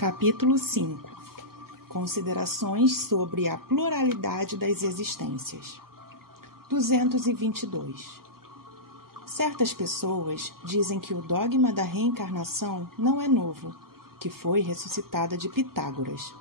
Capítulo 5. Considerações sobre a pluralidade das existências. 222. Certas pessoas dizem que o dogma da reencarnação não é novo, que foi ressuscitada de Pitágoras.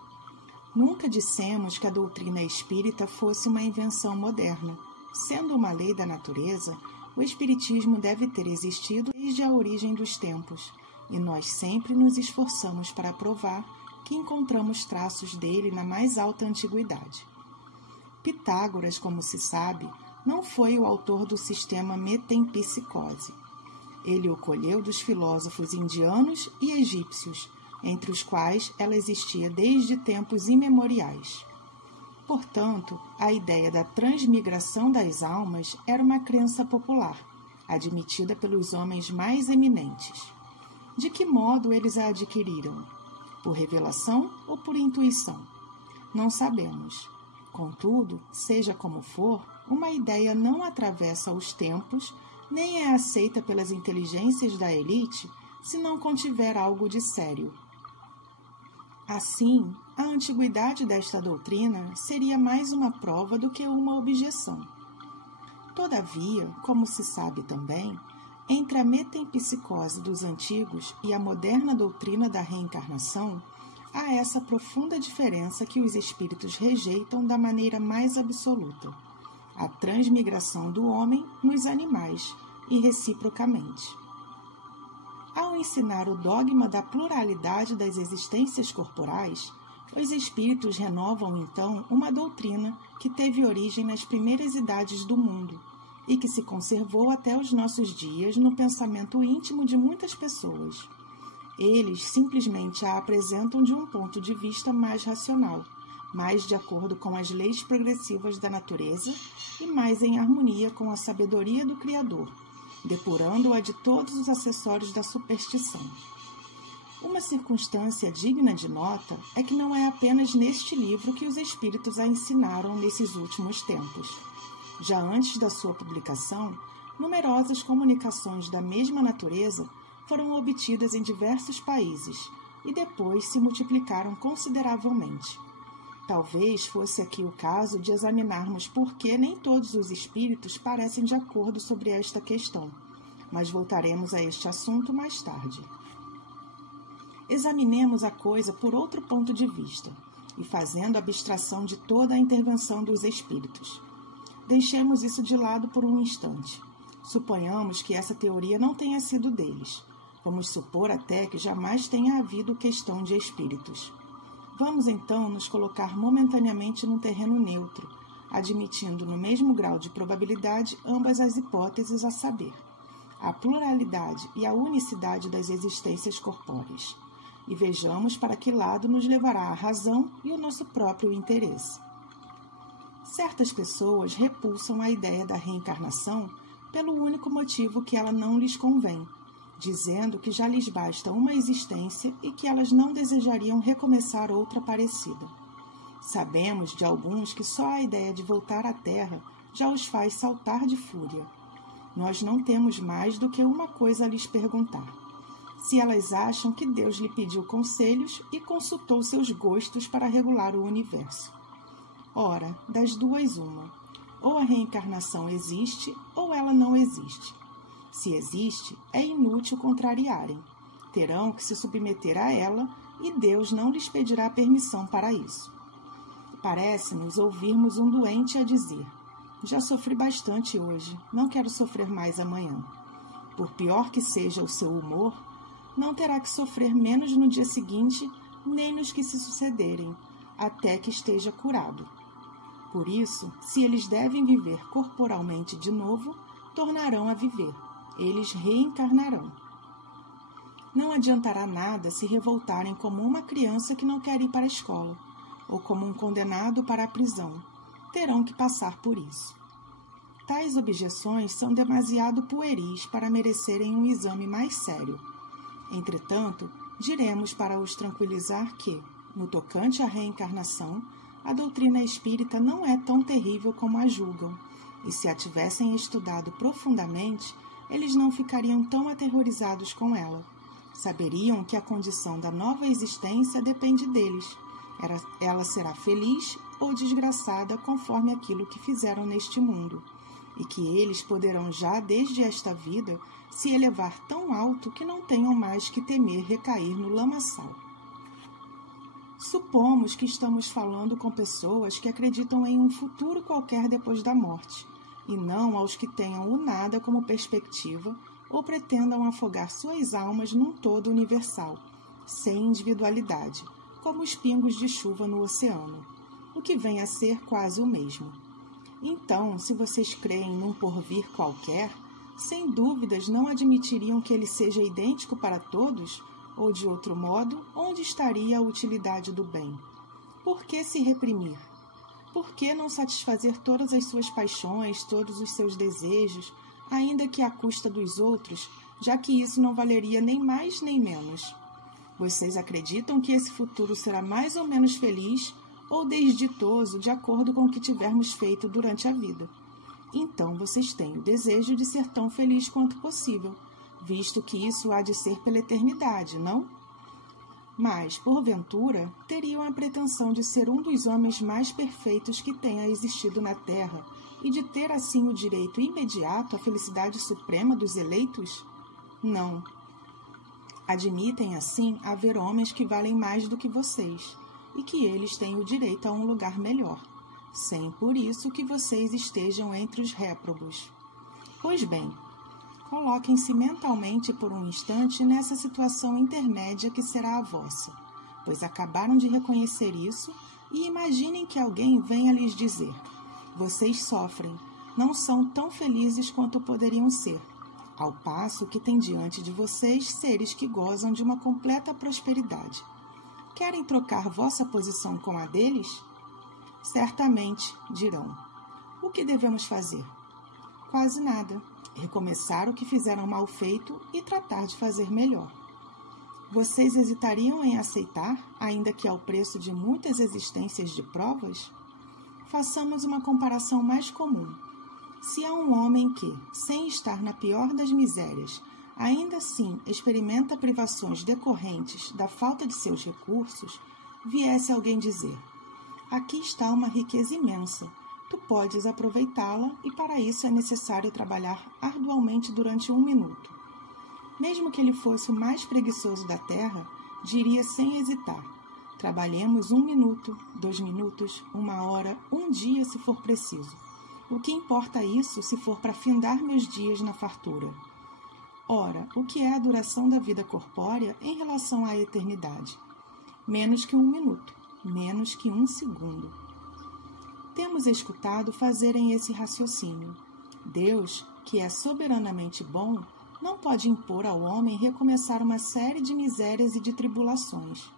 Nunca dissemos que a doutrina espírita fosse uma invenção moderna. Sendo uma lei da natureza, o espiritismo deve ter existido desde a origem dos tempos, e nós sempre nos esforçamos para provar que encontramos traços dele na mais alta antiguidade. Pitágoras, como se sabe, não foi o autor do sistema metempsicose. Ele o colheu dos filósofos indianos e egípcios, entre os quais ela existia desde tempos imemoriais. Portanto, a ideia da transmigração das almas era uma crença popular, admitida pelos homens mais eminentes. De que modo eles a adquiriram? Por revelação ou por intuição? Não sabemos. Contudo, seja como for, uma ideia não atravessa os tempos, nem é aceita pelas inteligências da elite, se não contiver algo de sério. Assim, a antiguidade desta doutrina seria mais uma prova do que uma objeção. Todavia, como se sabe também, entre a metempsicose dos antigos e a moderna doutrina da reencarnação, há essa profunda diferença que os espíritos rejeitam da maneira mais absoluta: a transmigração do homem nos animais e reciprocamente. Ao ensinar o dogma da pluralidade das existências corporais, os espíritos renovam então uma doutrina que teve origem nas primeiras idades do mundo e que se conservou até os nossos dias no pensamento íntimo de muitas pessoas. Eles simplesmente a apresentam de um ponto de vista mais racional, mais de acordo com as leis progressivas da natureza e mais em harmonia com a sabedoria do Criador, depurando-a de todos os acessórios da superstição. Uma circunstância digna de nota é que não é apenas neste livro que os espíritos a ensinaram nesses últimos tempos. Já antes da sua publicação, numerosas comunicações da mesma natureza foram obtidas em diversos países e depois se multiplicaram consideravelmente. Talvez fosse aqui o caso de examinarmos por que nem todos os espíritos parecem de acordo sobre esta questão, mas voltaremos a este assunto mais tarde. Examinemos a coisa por outro ponto de vista e fazendo abstração de toda a intervenção dos espíritos. Deixemos isso de lado por um instante. Suponhamos que essa teoria não tenha sido deles. Vamos supor até que jamais tenha havido questão de espíritos. Vamos então nos colocar momentaneamente num terreno neutro, admitindo no mesmo grau de probabilidade ambas as hipóteses, a saber, a pluralidade e a unicidade das existências corpóreas, e vejamos para que lado nos levará a razão e o nosso próprio interesse. Certas pessoas repulsam a ideia da reencarnação pelo único motivo que ela não lhes convém, dizendo que já lhes basta uma existência e que elas não desejariam recomeçar outra parecida. Sabemos de alguns que só a ideia de voltar à Terra já os faz saltar de fúria. Nós não temos mais do que uma coisa a lhes perguntar: se elas acham que Deus lhe pediu conselhos e consultou seus gostos para regular o universo. Ora, das duas uma: ou a reencarnação existe ou ela não existe. Se existe, é inútil contrariarem. Terão que se submeter a ela e Deus não lhes pedirá permissão para isso. Parece-nos ouvirmos um doente a dizer: já sofri bastante hoje, não quero sofrer mais amanhã. Por pior que seja o seu humor, não terá que sofrer menos no dia seguinte, nem nos que se sucederem, até que esteja curado. Por isso, se eles devem viver corporalmente de novo, tornarão a viver. Eles reencarnarão. Não adiantará nada se revoltarem como uma criança que não quer ir para a escola, ou como um condenado para a prisão. Terão que passar por isso. Tais objeções são demasiado pueris para merecerem um exame mais sério. Entretanto, diremos para os tranquilizar que, no tocante à reencarnação, a doutrina espírita não é tão terrível como a julgam, e se a tivessem estudado profundamente, eles não ficariam tão aterrorizados com ela, Saberiam que a condição da nova existência depende deles. Ela será feliz ou desgraçada conforme aquilo que fizeram neste mundo, e que eles poderão já desde esta vida se elevar tão alto que não tenham mais que temer recair no lamaçal. Supomos que estamos falando com pessoas que acreditam em um futuro qualquer depois da morte, e não aos que tenham o nada como perspectiva ou pretendam afogar suas almas num todo universal, sem individualidade, como os pingos de chuva no oceano, o que vem a ser quase o mesmo. Então, se vocês creem num porvir qualquer, sem dúvidas não admitiriam que ele seja idêntico para todos, ou de outro modo, onde estaria a utilidade do bem? Por que se reprimir? Por que não satisfazer todas as suas paixões, todos os seus desejos, ainda que à custa dos outros, já que isso não valeria nem mais nem menos? Vocês acreditam que esse futuro será mais ou menos feliz ou desditoso de acordo com o que tivermos feito durante a vida? Então vocês têm o desejo de ser tão feliz quanto possível, visto que isso há de ser pela eternidade, não? Mas, porventura, teriam a pretensão de ser um dos homens mais perfeitos que tenha existido na Terra e de ter assim o direito imediato à felicidade suprema dos eleitos? Não. Admitem, assim, haver homens que valem mais do que vocês e que eles têm o direito a um lugar melhor, sem por isso que vocês estejam entre os réprobos. Pois bem, coloquem-se mentalmente por um instante nessa situação intermédia que será a vossa, pois acabaram de reconhecer isso, e imaginem que alguém venha lhes dizer: vocês sofrem, não são tão felizes quanto poderiam ser, ao passo que tem diante de vocês seres que gozam de uma completa prosperidade. Querem trocar vossa posição com a deles? Certamente, dirão. O que devemos fazer? Quase nada. Recomeçar o que fizeram mal feito e tratar de fazer melhor. Vocês hesitariam em aceitar, ainda que ao preço de muitas existências de provas? Façamos uma comparação mais comum. Se há um homem que, sem estar na pior das misérias, ainda assim experimenta privações decorrentes da falta de seus recursos, viesse alguém dizer: aqui está uma riqueza imensa, tu podes aproveitá-la e para isso é necessário trabalhar arduamente durante 1 minuto. Mesmo que ele fosse o mais preguiçoso da terra, diria sem hesitar: trabalhemos 1 minuto, 2 minutos, 1 hora, 1 dia se for preciso. O que importa isso se for para findar meus dias na fartura? Ora, o que é a duração da vida corpórea em relação à eternidade? Menos que 1 minuto, menos que 1 segundo. Temos escutado fazerem esse raciocínio. Deus, que é soberanamente bom, não pode impor ao homem recomeçar uma série de misérias e de tribulações.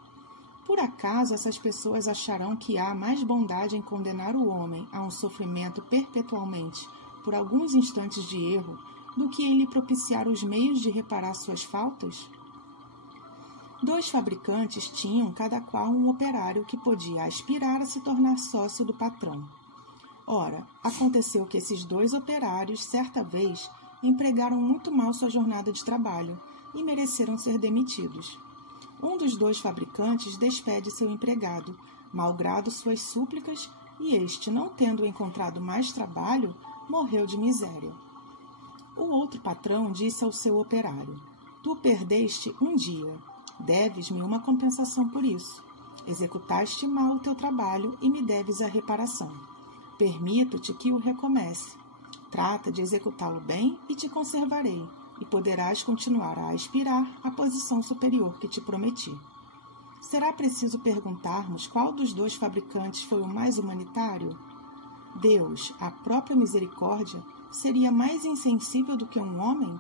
Por acaso essas pessoas acharão que há mais bondade em condenar o homem a um sofrimento perpetualmente por alguns instantes de erro do que em lhe propiciar os meios de reparar suas faltas? 2 fabricantes tinham cada qual um operário que podia aspirar a se tornar sócio do patrão. Ora, aconteceu que esses 2 operários, certa vez, empregaram muito mal sua jornada de trabalho e mereceram ser demitidos. Um dos 2 fabricantes despede seu empregado, malgrado suas súplicas, e este, não tendo encontrado mais trabalho, morreu de miséria. O outro patrão disse ao seu operário: tu perdeste 1 dia, deves-me uma compensação por isso. Executaste mal o teu trabalho e me deves a reparação. Permito-te que o recomece. Trata de executá-lo bem e te conservarei, e poderás continuar a aspirar à posição superior que te prometi. Será preciso perguntarmos qual dos 2 fabricantes foi o mais humanitário? Deus, a própria misericórdia, seria mais insensível do que um homem?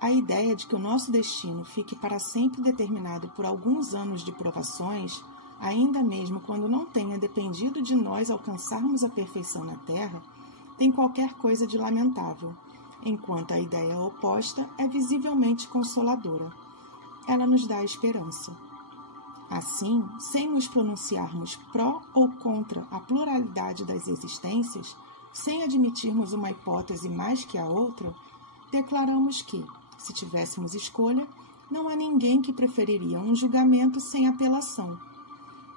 A ideia de que o nosso destino fique para sempre determinado por alguns anos de provações, ainda mesmo quando não tenha dependido de nós alcançarmos a perfeição na terra, tem qualquer coisa de lamentável, enquanto a ideia oposta é visivelmente consoladora. Ela nos dá esperança. Assim, sem nos pronunciarmos pró ou contra a pluralidade das existências, sem admitirmos uma hipótese mais que a outra, declaramos que, se tivéssemos escolha, não há ninguém que preferiria um julgamento sem apelação.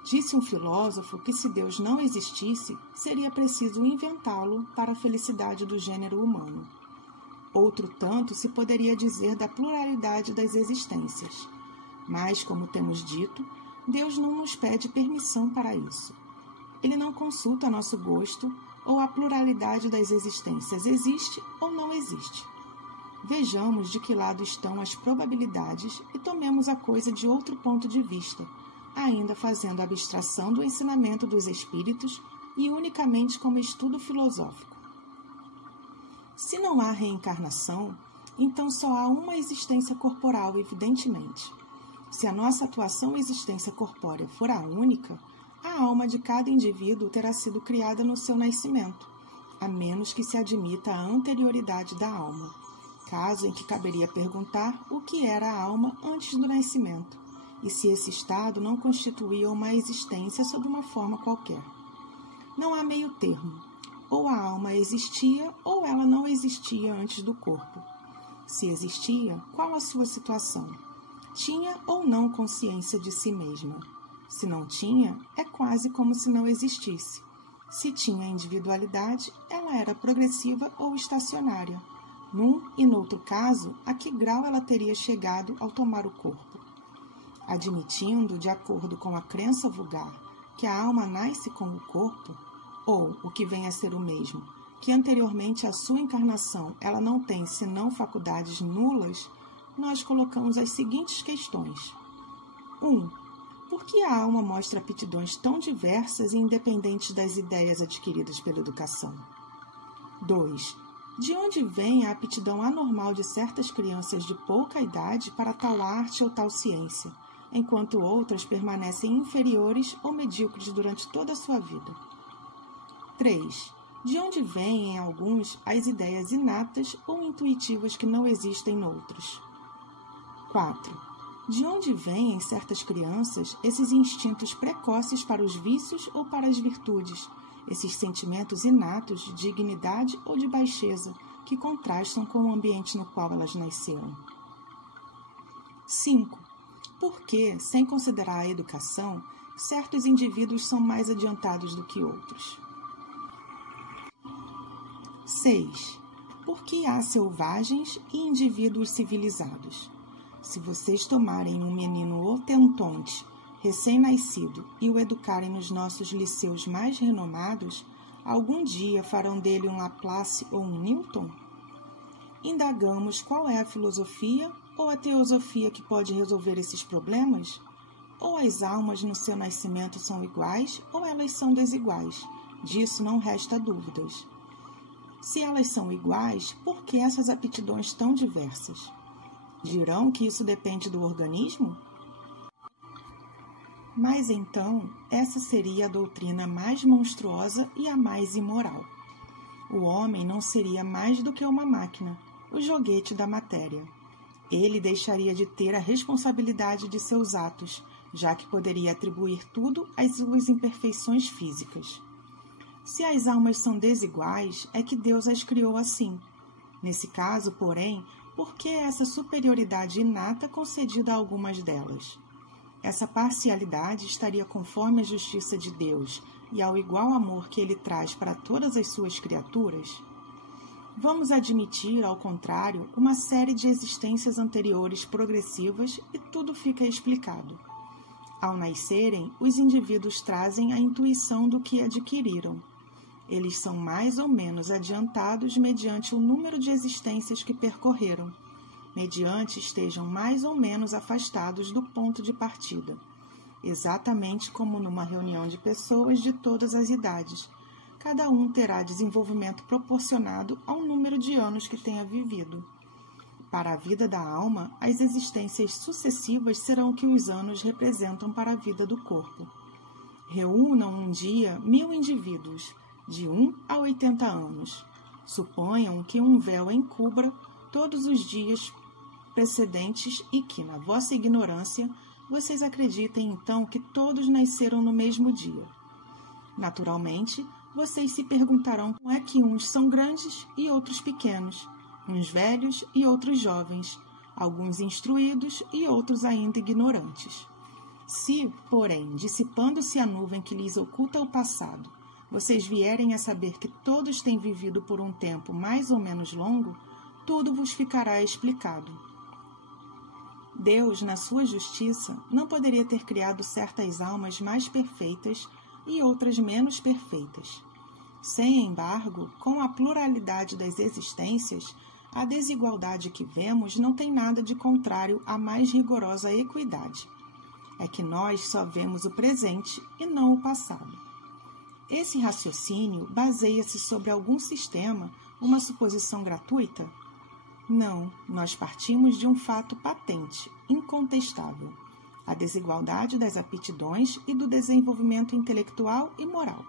Disse um filósofo que se Deus não existisse, seria preciso inventá-lo para a felicidade do gênero humano. Outro tanto se poderia dizer da pluralidade das existências. Mas, como temos dito, Deus não nos pede permissão para isso. Ele não consulta nosso gosto ou a pluralidade das existências existe ou não existe. Vejamos de que lado estão as probabilidades e tomemos a coisa de outro ponto de vista, ainda fazendo abstração do ensinamento dos espíritos e unicamente como estudo filosófico. Se não há reencarnação, então só há uma existência corporal, evidentemente. Se a nossa atuação e existência corpórea for a única, a alma de cada indivíduo terá sido criada no seu nascimento, a menos que se admita a anterioridade da alma, caso em que caberia perguntar o que era a alma antes do nascimento, e se esse estado não constituía uma existência sob uma forma qualquer. Não há meio termo. Ou a alma existia ou ela não existia antes do corpo. Se existia, qual a sua situação? Tinha ou não consciência de si mesma? Se não tinha, é quase como se não existisse. Se tinha individualidade, ela era progressiva ou estacionária. Num e noutro caso, a que grau ela teria chegado ao tomar o corpo? Admitindo, de acordo com a crença vulgar, que a alma nasce com o corpo, ou, o que vem a ser o mesmo, que anteriormente à sua encarnação ela não tem senão faculdades nulas, nós colocamos as seguintes questões. 1. Por que a alma mostra aptidões tão diversas e independentes das ideias adquiridas pela educação? 2. De onde vem a aptidão anormal de certas crianças de pouca idade para tal arte ou tal ciência, enquanto outras permanecem inferiores ou medíocres durante toda a sua vida? 3. De onde vêm, em alguns, as ideias inatas ou intuitivas que não existem noutros? 4. De onde vêm, em certas crianças, esses instintos precoces para os vícios ou para as virtudes, esses sentimentos inatos de dignidade ou de baixeza que contrastam com o ambiente no qual elas nasceram? 5. Por que, sem considerar a educação, certos indivíduos são mais adiantados do que outros? 6. Por que há selvagens e indivíduos civilizados? Se vocês tomarem um menino otentonte, recém-nascido, e o educarem nos nossos liceus mais renomados, algum dia farão dele um Laplace ou um Newton? Indagamos qual é a filosofia ou a teosofia que pode resolver esses problemas? Ou as almas no seu nascimento são iguais ou elas são desiguais? Disso não resta dúvidas. Se elas são iguais, por que essas aptidões tão diversas? Dirão que isso depende do organismo? Mas então, essa seria a doutrina mais monstruosa e a mais imoral. O homem não seria mais do que uma máquina, o joguete da matéria. Ele deixaria de ter a responsabilidade de seus atos, já que poderia atribuir tudo às suas imperfeições físicas. Se as almas são desiguais, é que Deus as criou assim. Nesse caso, porém, por que essa superioridade inata concedida a algumas delas? Essa parcialidade estaria conforme a justiça de Deus e ao igual amor que Ele traz para todas as suas criaturas? Vamos admitir, ao contrário, uma série de existências anteriores progressivas e tudo fica explicado. Ao nascerem, os indivíduos trazem a intuição do que adquiriram. Eles são mais ou menos adiantados mediante o número de existências que percorreram, mediante estejam mais ou menos afastados do ponto de partida, exatamente como numa reunião de pessoas de todas as idades. Cada um terá desenvolvimento proporcionado ao número de anos que tenha vivido. Para a vida da alma, as existências sucessivas serão o que os anos representam para a vida do corpo. Reúnam um dia 1000 indivíduos, de 1 a 80 anos. Suponham que um véu encubra todos os dias precedentes e que, na vossa ignorância, vocês acreditem então que todos nasceram no mesmo dia. Naturalmente, vocês se perguntarão como é que uns são grandes e outros pequenos, uns velhos e outros jovens, alguns instruídos e outros ainda ignorantes. Se, porém, dissipando-se a nuvem que lhes oculta o passado, vocês vierem a saber que todos têm vivido por um tempo mais ou menos longo, tudo vos ficará explicado. Deus, na sua justiça, não poderia ter criado certas almas mais perfeitas e outras menos perfeitas. Sem embargo, com a pluralidade das existências, a desigualdade que vemos não tem nada de contrário à mais rigorosa equidade. É que nós só vemos o presente e não o passado. Esse raciocínio baseia-se sobre algum sistema, uma suposição gratuita? Não, nós partimos de um fato patente, incontestável, a desigualdade das aptidões e do desenvolvimento intelectual e moral.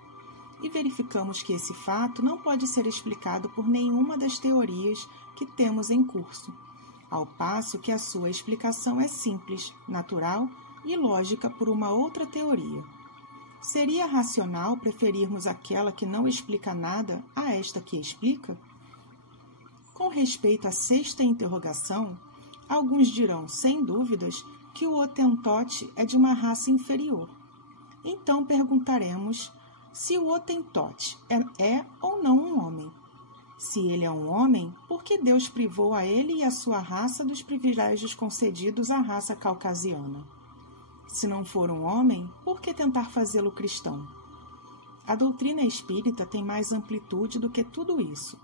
E verificamos que esse fato não pode ser explicado por nenhuma das teorias que temos em curso, ao passo que a sua explicação é simples, natural e lógica por uma outra teoria. Seria racional preferirmos aquela que não explica nada a esta que explica? Com respeito à sexta interrogação, alguns dirão, sem dúvidas, que o Hotentote é de uma raça inferior. Então perguntaremos se o Hotentote é ou não um homem. Se ele é um homem, por que Deus privou a ele e a sua raça dos privilégios concedidos à raça caucasiana? Se não for um homem, por que tentar fazê-lo cristão? A doutrina espírita tem mais amplitude do que tudo isso.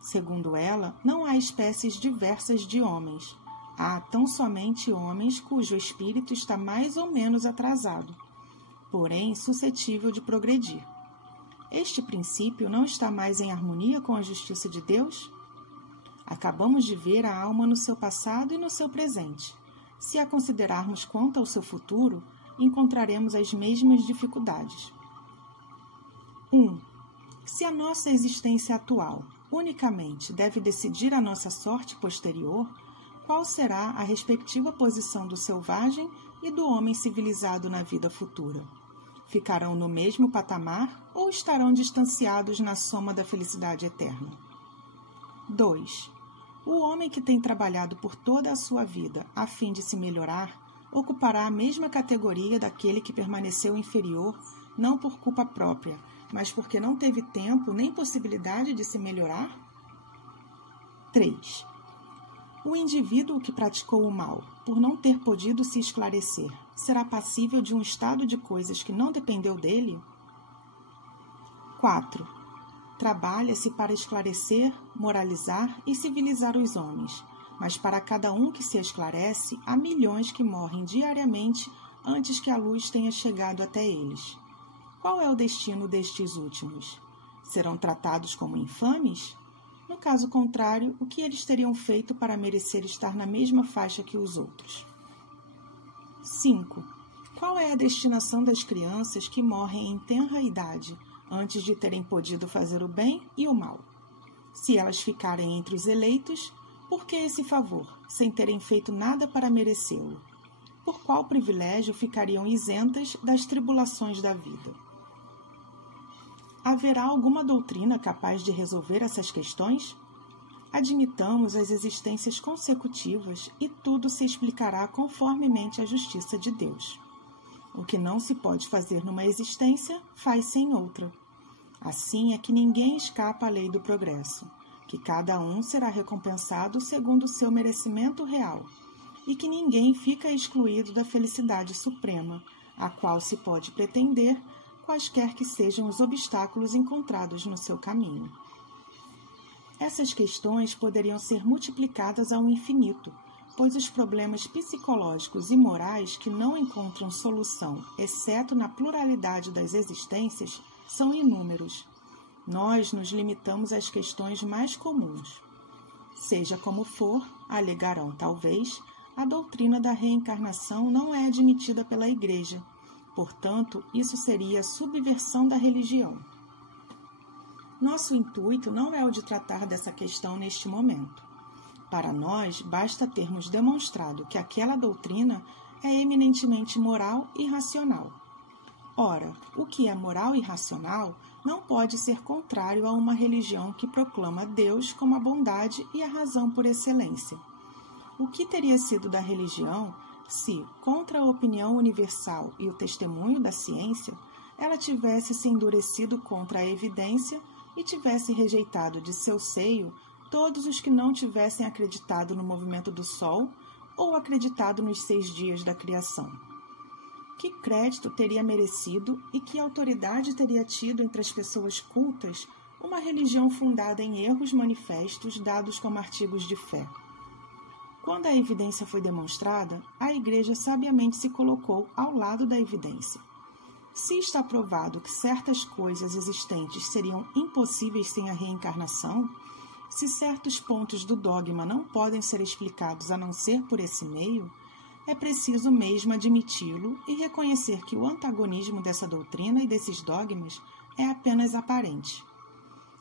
Segundo ela, não há espécies diversas de homens. Há tão somente homens cujo espírito está mais ou menos atrasado, porém suscetível de progredir. Este princípio não está mais em harmonia com a justiça de Deus? Acabamos de ver a alma no seu passado e no seu presente. Se a considerarmos quanto ao seu futuro, encontraremos as mesmas dificuldades. 1. Se a nossa existência atual unicamente deve decidir a nossa sorte posterior, qual será a respectiva posição do selvagem e do homem civilizado na vida futura? Ficarão no mesmo patamar ou estarão distanciados na soma da felicidade eterna? 2. O homem que tem trabalhado por toda a sua vida a fim de se melhorar ocupará a mesma categoria daquele que permaneceu inferior, não por culpa própria, mas porque não teve tempo nem possibilidade de se melhorar? 3. O indivíduo que praticou o mal, por não ter podido se esclarecer, será passível de um estado de coisas que não dependeu dele? 4. Trabalha-se para esclarecer, moralizar e civilizar os homens, mas para cada um que se esclarece, há milhões que morrem diariamente antes que a luz tenha chegado até eles. Qual é o destino destes últimos? Serão tratados como infames? No caso contrário, o que eles teriam feito para merecer estar na mesma faixa que os outros? 5. Qual é a destinação das crianças que morrem em tenra idade, antes de terem podido fazer o bem e o mal? Se elas ficarem entre os eleitos, por que esse favor, sem terem feito nada para merecê-lo? Por qual privilégio ficariam isentas das tribulações da vida? Haverá alguma doutrina capaz de resolver essas questões? Admitamos as existências consecutivas e tudo se explicará conformemente à justiça de Deus. O que não se pode fazer numa existência, faz-se em outra. Assim é que ninguém escapa à lei do progresso, que cada um será recompensado segundo o seu merecimento real, e que ninguém fica excluído da felicidade suprema, a qual se pode pretender, quaisquer que sejam os obstáculos encontrados no seu caminho. Essas questões poderiam ser multiplicadas ao infinito, pois os problemas psicológicos e morais que não encontram solução, exceto na pluralidade das existências, são inúmeros. Nós nos limitamos às questões mais comuns. Seja como for, alegarão talvez, a doutrina da reencarnação não é admitida pela Igreja. Portanto, isso seria a subversão da religião. Nosso intuito não é o de tratar dessa questão neste momento. Para nós, basta termos demonstrado que aquela doutrina é eminentemente moral e racional. Ora, o que é moral e racional não pode ser contrário a uma religião que proclama Deus como a bondade e a razão por excelência. O que teria sido da religião se, contra a opinião universal e o testemunho da ciência, ela tivesse se endurecido contra a evidência e tivesse rejeitado de seu seio todos os que não tivessem acreditado no movimento do Sol ou acreditado nos 6 dias da criação? Que crédito teria merecido e que autoridade teria tido entre as pessoas cultas uma religião fundada em erros manifestos dados como artigos de fé? Quando a evidência foi demonstrada, a Igreja sabiamente se colocou ao lado da evidência. Se está provado que certas coisas existentes seriam impossíveis sem a reencarnação, se certos pontos do dogma não podem ser explicados a não ser por esse meio, é preciso mesmo admiti-lo e reconhecer que o antagonismo dessa doutrina e desses dogmas é apenas aparente.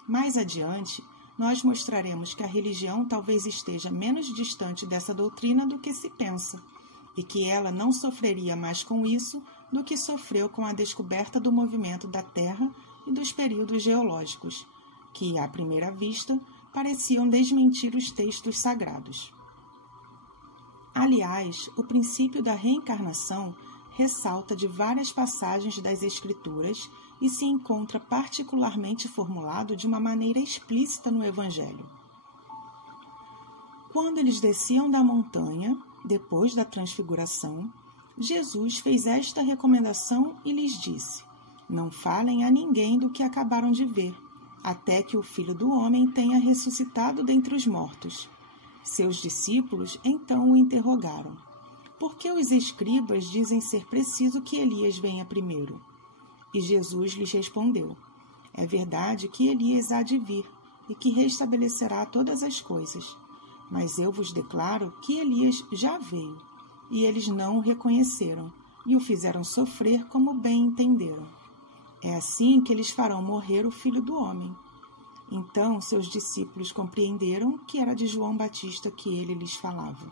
Mais adiante, nós mostraremos que a religião talvez esteja menos distante dessa doutrina do que se pensa, e que ela não sofreria mais com isso do que sofreu com a descoberta do movimento da Terra e dos períodos geológicos, que, à primeira vista, pareciam desmentir os textos sagrados. Aliás, o princípio da reencarnação ressalta de várias passagens das Escrituras e se encontra particularmente formulado de uma maneira explícita no Evangelho. Quando eles desciam da montanha, depois da transfiguração, Jesus fez esta recomendação e lhes disse: não falem a ninguém do que acabaram de ver, até que o Filho do Homem tenha ressuscitado dentre os mortos. Seus discípulos então o interrogaram: por que os escribas dizem ser preciso que Elias venha primeiro? E Jesus lhes respondeu: é verdade que Elias há de vir e que restabelecerá todas as coisas. Mas eu vos declaro que Elias já veio, e eles não o reconheceram, e o fizeram sofrer como bem entenderam. É assim que eles farão morrer o Filho do Homem. Então seus discípulos compreenderam que era de João Batista que ele lhes falava.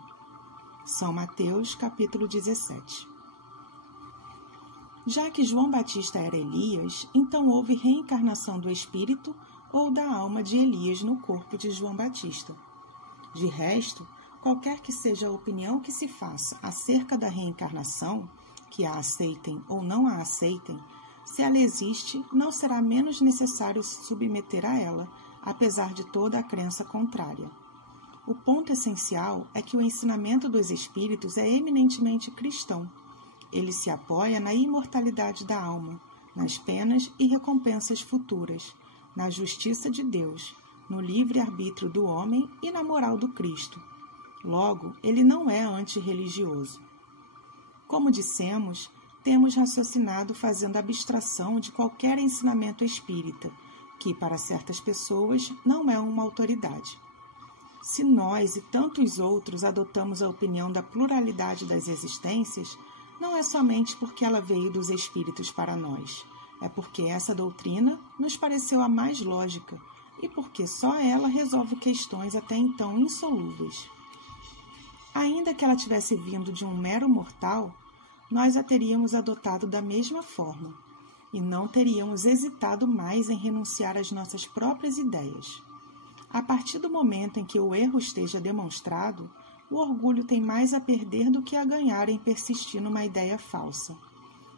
São Mateus, capítulo 17. Já que João Batista era Elias, então houve reencarnação do espírito ou da alma de Elias no corpo de João Batista. De resto, qualquer que seja a opinião que se faça acerca da reencarnação, que a aceitem ou não a aceitem, se ela existe, não será menos necessário se submeter a ela, apesar de toda a crença contrária. O ponto essencial é que o ensinamento dos espíritos é eminentemente cristão. Ele se apoia na imortalidade da alma, nas penas e recompensas futuras, na justiça de Deus, no livre-arbítrio do homem e na moral do Cristo. Logo, ele não é antirreligioso. Como dissemos, temos raciocinado fazendo abstração de qualquer ensinamento espírita, que para certas pessoas não é uma autoridade. Se nós e tantos outros adotamos a opinião da pluralidade das existências, não é somente porque ela veio dos espíritos para nós, é porque essa doutrina nos pareceu a mais lógica e porque só ela resolve questões até então insolúveis. Ainda que ela tivesse vindo de um mero mortal, nós a teríamos adotado da mesma forma e não teríamos hesitado mais em renunciar às nossas próprias ideias. A partir do momento em que o erro esteja demonstrado, o orgulho tem mais a perder do que a ganhar em persistir numa ideia falsa.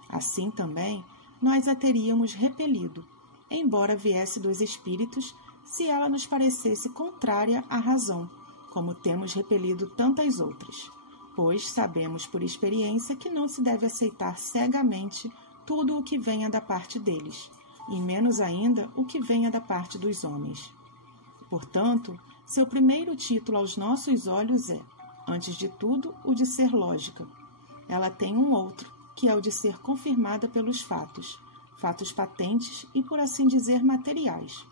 Assim também, nós a teríamos repelido, embora viesse dos espíritos, se ela nos parecesse contrária à razão, como temos repelido tantas outras, pois sabemos por experiência que não se deve aceitar cegamente tudo o que venha da parte deles, e menos ainda o que venha da parte dos homens. Portanto, seu primeiro título aos nossos olhos é, antes de tudo, o de ser lógica. Ela tem um outro, que é o de ser confirmada pelos fatos patentes e, por assim dizer, materiais,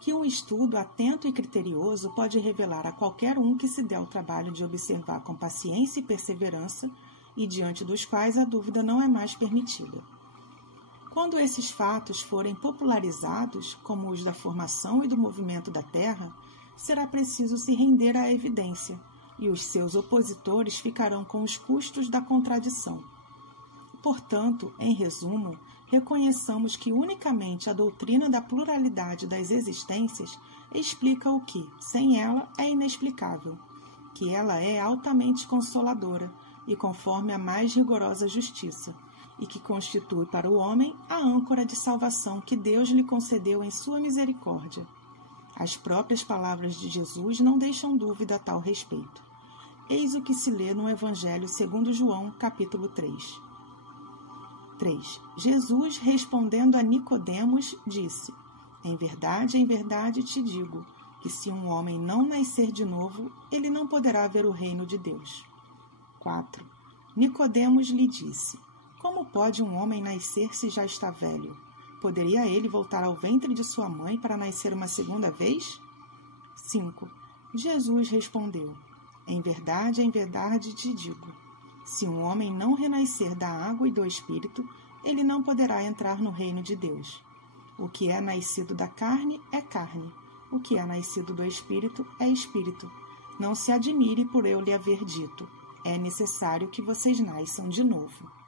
que um estudo atento e criterioso pode revelar a qualquer um que se der o trabalho de observar com paciência e perseverança e diante dos quais a dúvida não é mais permitida. Quando esses fatos forem popularizados, como os da formação e do movimento da Terra, será preciso se render à evidência, e os seus opositores ficarão com os custos da contradição. Portanto, em resumo, reconheçamos que unicamente a doutrina da pluralidade das existências explica o que, sem ela, é inexplicável, que ela é altamente consoladora e conforme a mais rigorosa justiça, e que constitui para o homem a âncora de salvação que Deus lhe concedeu em sua misericórdia. As próprias palavras de Jesus não deixam dúvida a tal respeito. Eis o que se lê no Evangelho segundo João, capítulo 3. 3. Jesus, respondendo a Nicodemos, disse: em verdade te digo, que se um homem não nascer de novo, ele não poderá ver o reino de Deus. 4. Nicodemos lhe disse: como pode um homem nascer se já está velho? Poderia ele voltar ao ventre de sua mãe para nascer uma segunda vez? 5. Jesus respondeu: em verdade te digo, se um homem não renascer da água e do Espírito, ele não poderá entrar no reino de Deus. O que é nascido da carne é carne, o que é nascido do Espírito é Espírito. Não se admire por eu lhe haver dito: é necessário que vocês nasçam de novo.